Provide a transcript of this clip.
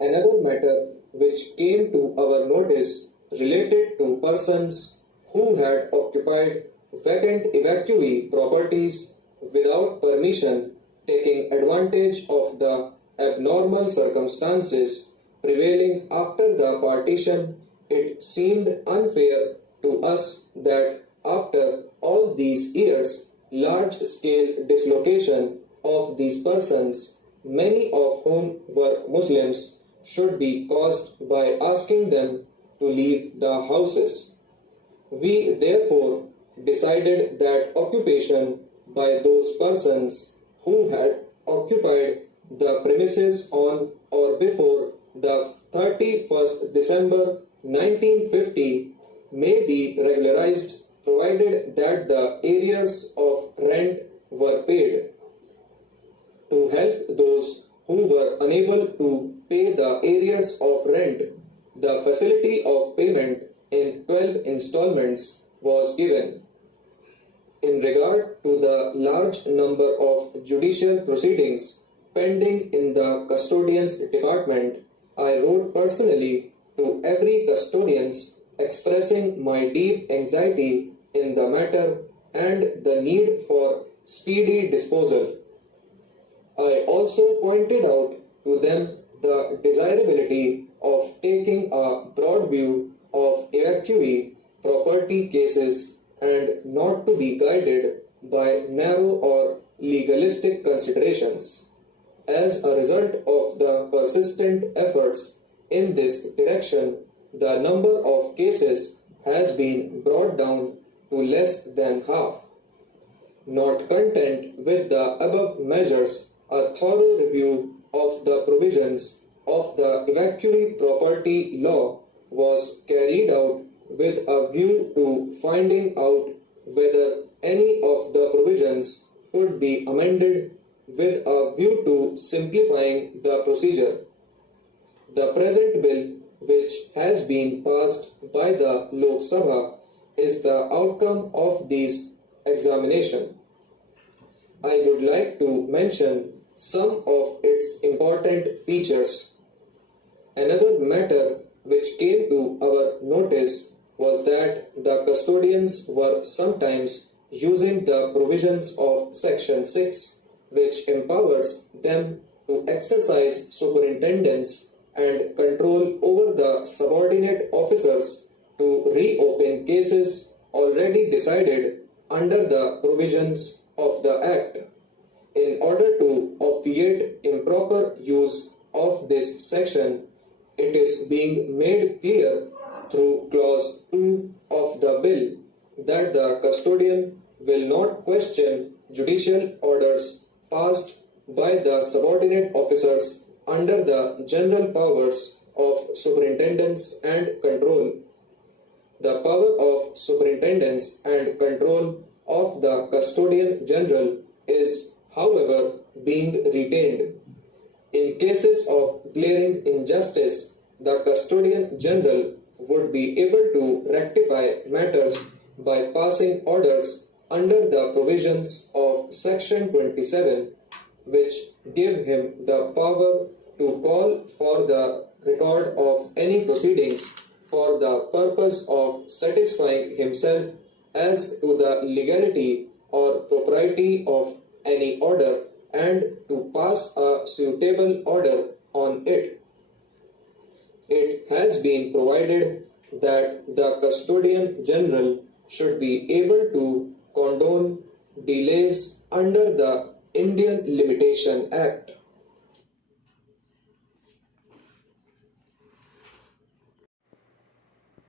Another matter which came to our notice related to persons who had occupied vacant evacuee properties without permission, taking advantage of the abnormal circumstances prevailing after the partition. It seemed unfair to us that after all these years, large scale dislocation of these persons, many of whom were Muslims, should be caused by asking them to leave the houses. We therefore decided that occupation by those persons who had occupied the premises on or before the 31st December 1950 may be regularized provided that the arrears of rent were paid. To help those who were unable to pay the arrears of rent, the facility of payment in 12 installments was given. In regard to the large number of judicial proceedings pending in the custodian's department, I wrote personally to every custodian expressing my deep anxiety in the matter and the need for speedy disposal. I also pointed out to them the desirability of taking a broad view of evacuee property cases and not to be guided by narrow or legalistic considerations. As a result of the persistent efforts in this direction, the number of cases has been brought down to less than half. Not content with the above measures, a thorough review of the provisions of the evacuee property law was carried out with a view to finding out whether any of the provisions could be amended with a view to simplifying the procedure. The present bill, which has been passed by the Lok Sabha, is the outcome of this examination. I would like to mention some of its important features. Another matter which came to our notice was that the custodians were sometimes using the provisions of Section 6, which empowers them to exercise superintendence and control over the subordinate officers to reopen cases already decided under the provisions of the Act. In order to obviate improper use of this section, it is being made clear through Clause 2 of the bill that the custodian will not question judicial orders passed by the subordinate officers under the general powers of superintendence and control. The power of superintendence and control of the custodian general is, however, being retained. In cases of glaring injustice, the custodian general would be able to rectify matters by passing orders under the provisions of Section 27, which give him the power to call for the record of any proceedings for the purpose of satisfying himself as to the legality or propriety of any order and to pass a suitable order on it. It has been provided that the custodian general should be able to condone delays under the Indian Limitation Act.